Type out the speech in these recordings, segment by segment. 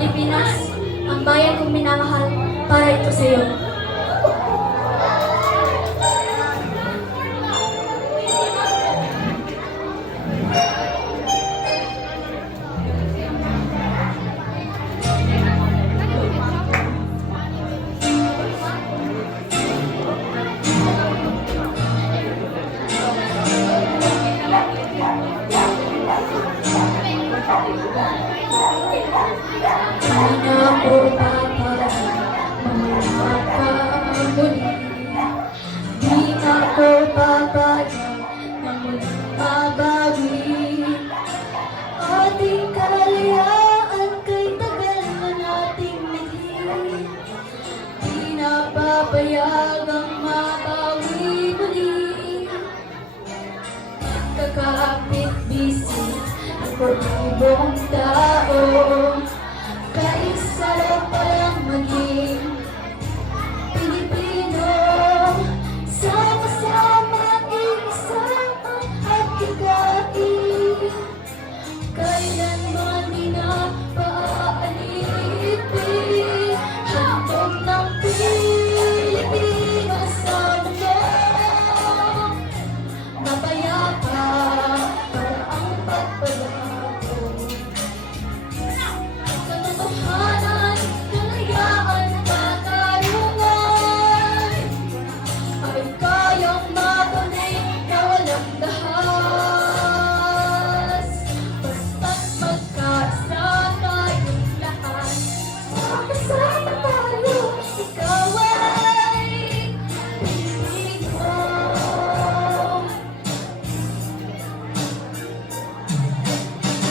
Pilipinas, ang bayan kong minamahal, para ito sa iyo. Di na ako papayag na muling mabawi. Ating kalayaan kay tagal na nating naging. Di na papayagang mabawi muli. Kakapit-bisig ang koribong tao, kaisa lang palang maging Pilipino. Sama-sama isama at hikain, kailanman di na paaalipin. Handog ng Pilipinas sa mundo, mapayapa para ang pagbabago. Katotohanan, kalayaan, katarungan ay kayang matunay na walang dahas. Basta't magkaisa tayong lahat, makasama tayo, ikaw ay Pilipino.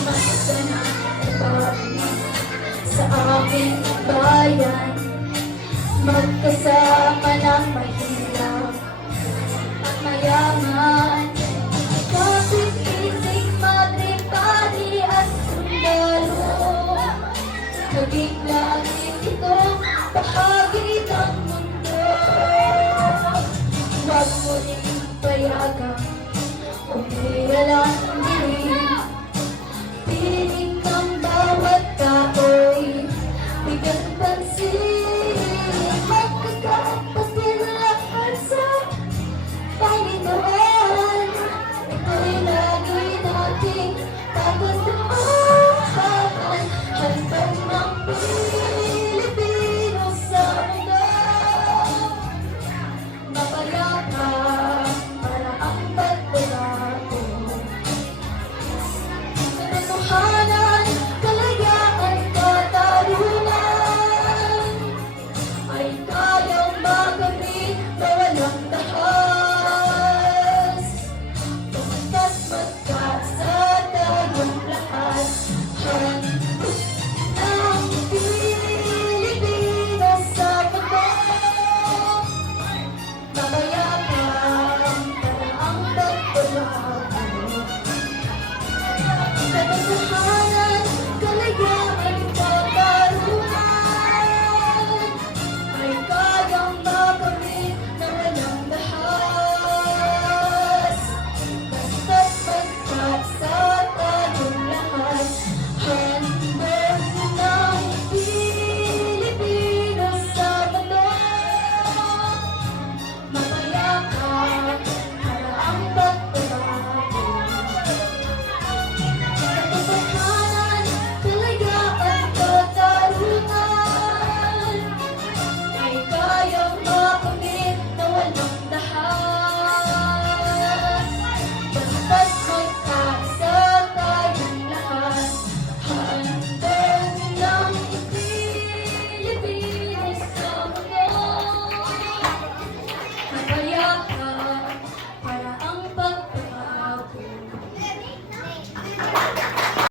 Basta na sa aming bayan, magkasama ng mahirap at mayaman. Kapit-isig, madre, pari at sundalo, maging langit itong bahagi ng mundo. Huwag mo rin payagang umiyalan